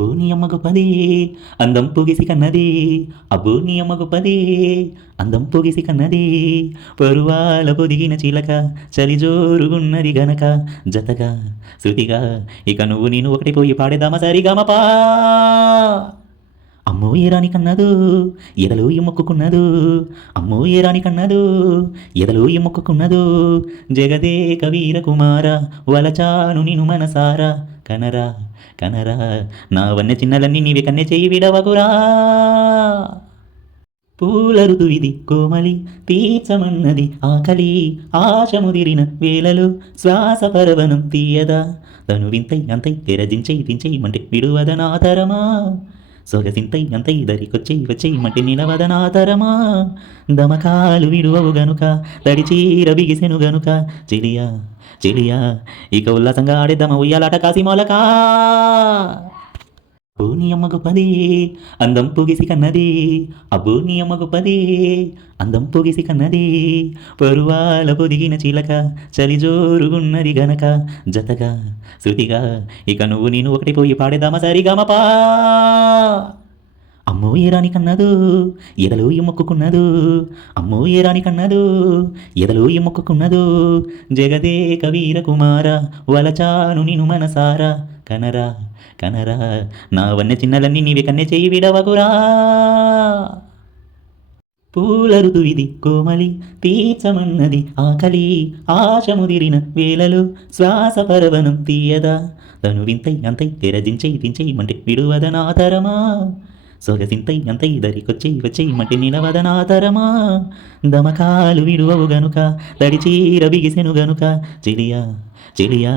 ఓ పదే అందం పొగిసి కన్నదే. అబ్బో పదే అందం పొగిసి కన్నదే. పరువాల పొదిగిన చిలక చలి జోరుగున్నది గనక. జతగా శృతిగా ఇక నువ్వు నేను ఒకటి పోయి పాడేదామా సరిగమపా అమ్మో ఏరాని కన్నదు? ఎదలో మొక్కుకున్నదు అమ్మో ఏరాని కన్నదు? ఎదలో మొక్కుకున్నదు జగదే కవీర కుమార వలచాను నిను మనసారా? కనరా కనరా నా వన్నె చిన్నలన్నీ నీవి కన్నె చెయ్యి విడవకురా. పూల ఋతువిది కోమలి తీర్చమన్నది ఆకలి ఆశ ముదిరిన వేళలు శ్వాస పరవనం తీయదా? తను వింతై అంతై తెరజించై దించై మంటే విడువదనాతరమా? సొగసింతై అంతై దరికొచ్చై వచ్చై మంటే నిలవదనాతరమా దమకాలు విడువవు గనుక తడిచీర బిగిసెను గనుక. చెలియా చెలియా ఇక ఉల్లాసంగా ఆడేద్దామా ఉయ్యాలాట కాసి మొలకా అబ్బో నీ అందం పొగిసి కన్నదే. అబ్బో నీ అమ్మ అందం పొగిసి కన్నది. పరువాల పొదిగిన చిలక చలి జోరుగున్నది గనక. జతగా శృతిగా ఇక నువ్వు నేను ఒకటి పోయి పాడేదామా సరిగమపా అమ్మో ఏరాని కన్నదు ఎదలో మొక్కుకున్నదు. అమ్మో ఏరాని కన్నదు ఎదలో మొక్కుకున్నదు. జగదే కవీర కుమార వలచాను నిను మనసారా. కనరా కనరా నా వన్నె చిన్నలన్నీ నీవి కన్నె చెయ్యి విడవకురా. పూల ఋతువిది కోమలి తీర్చమన్నది ఆకలి ఆశ ముదిరిన వేళలు శ్వాస పరవనం తీయదా. తను వింతై అంతై తెరజించై దించై మంటే విడువదనాతరమా సొగసింతై అంతై దరికొచ్చై వచ్చై మంటే నిలవదనాతరమా దమకాలు విడువవు గనుక తడిచీర బిగిసెను గనుక చెలియా చెలియా